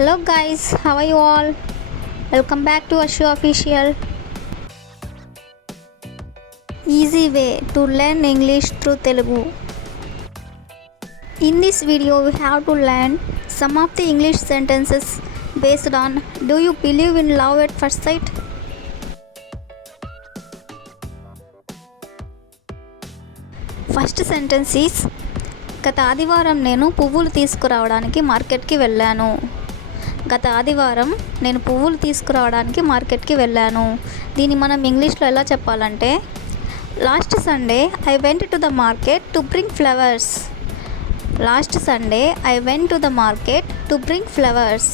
Hello guys, how are you all? Welcome back to Ashu Official. Easy way to learn English through Telugu. In this video we have to learn some of the English sentences based on do you believe in love at first sight? First sentence is గత ఆదివారం నేను పువ్వులు తీసుకురావడానికి మార్కెట్కి వెళ్ళాను. దీన్ని మనం ఇంగ్లీష్లో ఎలా చెప్పాలంటే last Sunday I went to the market to bring flowers.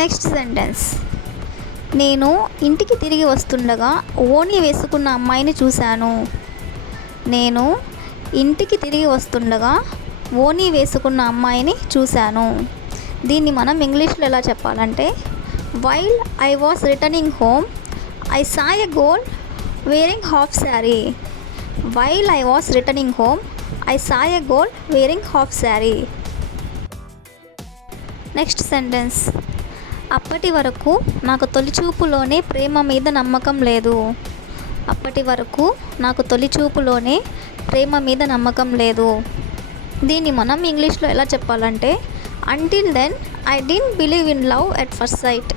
Next sentence, నేను ఇంటికి తిరిగి వస్తుండగా ఓణీ వేసుకున్న అమ్మాయిని చూశాను. దీన్ని మనం ఇంగ్లీష్లో ఎలా చెప్పాలంటే while I was returning home I saw a girl wearing half sari. Next sentence, అప్పటి వరకు నాకు తొలిచూపులోనే ప్రేమ మీద నమ్మకం లేదు. దీన్ని మనం ఇంగ్లీష్లో ఎలా చెప్పాలంటే until then I didn't believe in love at first sight.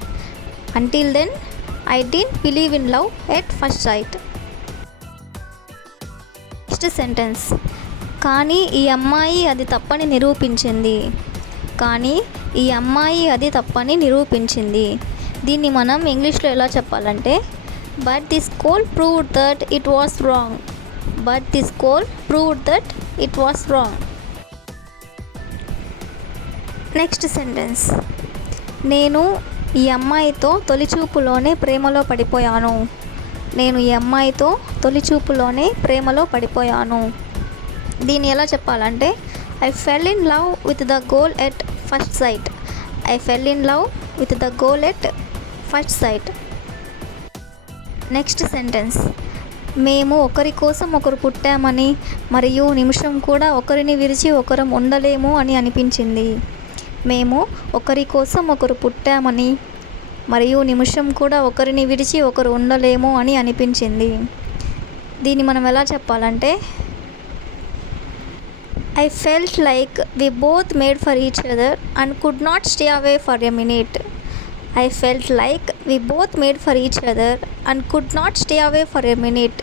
Next sentence, కానీ ఈ అమ్మాయి అది తప్పని నిరూపించింది. దీన్ని మనం ఇంగ్లీష్లో ఎలా చెప్పాలంటే but this goal proved that it was wrong. Next sentence, నేను ఈ అమ్మాయితో తొలిచూపులోనే ప్రేమలో పడిపోయాను. దీన్ని ఎలా చెప్పాలంటే I fell in love with the goal at first sight. Next sentence, మేము ఒకరి కోసం ఒకరు పుట్టామని మరియు నిమిషం కూడా ఒకరిని విడిచి ఒకరం ఉండలేము అని అనిపించింది. దీన్ని మనం ఎలా చెప్పాలంటే I felt like we both made for each other and could not stay away for a minute.